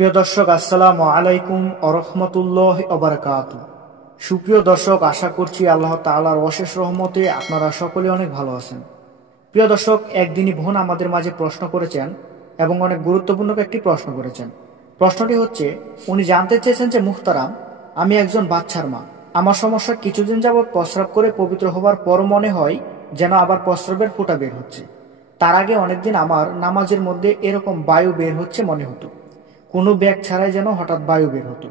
প্রিয় দর্শক, আসসালামু আলাইকুম ওয়া রাহমাতুল্লাহি ওয়া বারাকাতুহু। সুপ্রিয় দর্শক, আশা করছি আল্লাহ তাআলার অশেষ রহমতে আপনারা সকলে অনেক ভালো আছেন। প্রিয় দর্শক, একদিনই বোন আমাদের মাঝে প্রশ্ন করেছেন এবং অনেক গুরুত্বপূর্ণ একটি প্রশ্ন করেছেন। প্রশ্নটি হচ্ছে, উনি জানতে চেয়েছেন যে মুহতারাম, আমি একজন বাচ্চার মা। আমার সমস্যা, কিছুদিন যাবৎ প্রস্রাব করে পবিত্র হবার পর মনে হয় যেন আবার প্রস্রাবের ফোঁটা বের হচ্ছে। তার আগে অনেকদিন আমার নামাজের মধ্যে এরকম বায়ু বের হচ্ছে মনে হতো, কোনো ব্যাগ ছাড়াই যেন হঠাৎ বায়ু বের হতো।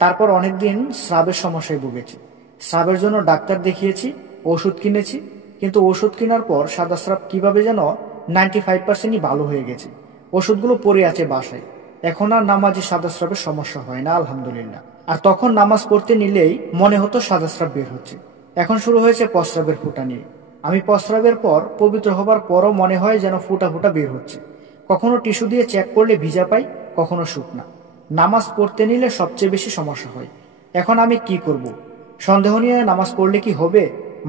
তারপর অনেকদিন স্রাবের সমস্যায় ভুগেছি। স্রাবের জন্য ডাক্তার দেখিয়েছি, ওষুধ কিনেছি, কিন্তু ওষুধ কেনার পর সাদা স্রাব কিভাবে যেন 95%ই ভালো হয়ে গেছে। ওষুধগুলো পড়ে আছে বাসায়। এখন আর নামাজে সাদা স্রাবের সমস্যা হয় না, আলহামদুলিল্লাহ। আর তখন নামাজ পড়তে নিলেই মনে হতো সাদা স্রাব বের হচ্ছে। এখন শুরু হয়েছে প্রস্রাবের ফুটা নিয়ে। আমি প্রস্রাবের পর পবিত্র হবার পরও মনে হয় যেন ফুটা ফুটা বের হচ্ছে। কখনো টিস্যু দিয়ে চেক করলে ভিজা পাই, কখনো শুকনা। নামাজ পড়তে নিলে সবচেয়ে বেশি সমস্যা হয়। এখন আমি কি করব? সন্দেহ নিয়ে নামাজ পড়লে কি হবে?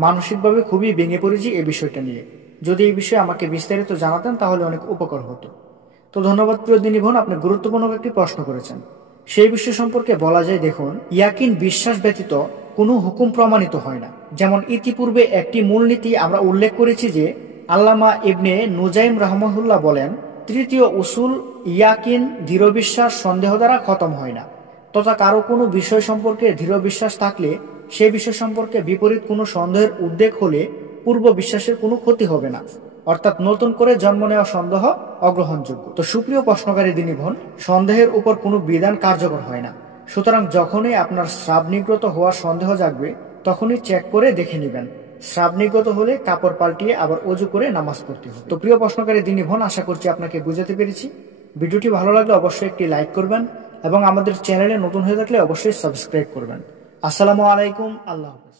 মানসিকভাবে খুবই ভেঙে পড়েছি এই বিষয়টা নিয়ে। যদি এই বিষয়ে আমাকে বিস্তারিত জানাতেন তাহলে অনেক উপকার হতো। তো ধন্যবাদ প্রিয় দিনী বোন, আপনি গুরুত্বপূর্ণ একটি প্রশ্ন করেছেন। সেই বিষয় সম্পর্কে বলা যায়, দেখুন, ইয়াকিন বিশ্বাস ব্যতীত কোনো হুকুম প্রমাণিত হয় না। যেমন ইতিপূর্বে একটি মূলনীতি আমরা উল্লেখ করেছি যে আল্লামা ইবনে নুজাইম রাহমাহুল্লাহ বলেন, তৃতীয় উসুল ইয়াকিন দৃঢ় বিশ্বাস সন্দেহ দ্বারা খতম হয় না। তথা কারো কোনো বিষয় সম্পর্কে দৃঢ় বিশ্বাস থাকলে সে বিষয় সম্পর্কে বিপরীত কোনো সন্দেহের উদ্বেগ হলে পূর্ব বিশ্বাসের কোনো ক্ষতি হবে না। অর্থাৎ নতুন করে জন্ম নেওয়া সন্দেহ অগ্রহণযোগ্য। তো সুপ্রিয় প্রশ্নকারী দিনী বোন, সন্দেহের উপর কোনো বিধান কার্যকর হয় না। সুতরাং যখনই আপনার স্রাব নির্গত হওয়ার সন্দেহ জাগবে তখনই চেক করে দেখে নেবেন। স্রাব নির্গত হলে কাপড় পাল্টিয়ে আবার অজু করে নামাজ পড়তে হবে। তো প্রিয় প্রশ্নকারী দিনী বোন, আশা করছি আপনাকে বুঝাতে পেরেছি। ভিডিওটি ভালো লাগলে অবশ্যই একটি লাইক করবেন এবং আমাদের চ্যানেলে নতুন হয়ে থাকলে অবশ্যই সাবস্ক্রাইব করবেন। আসসালামু আলাইকুম, আল্লাহ হাফেজ।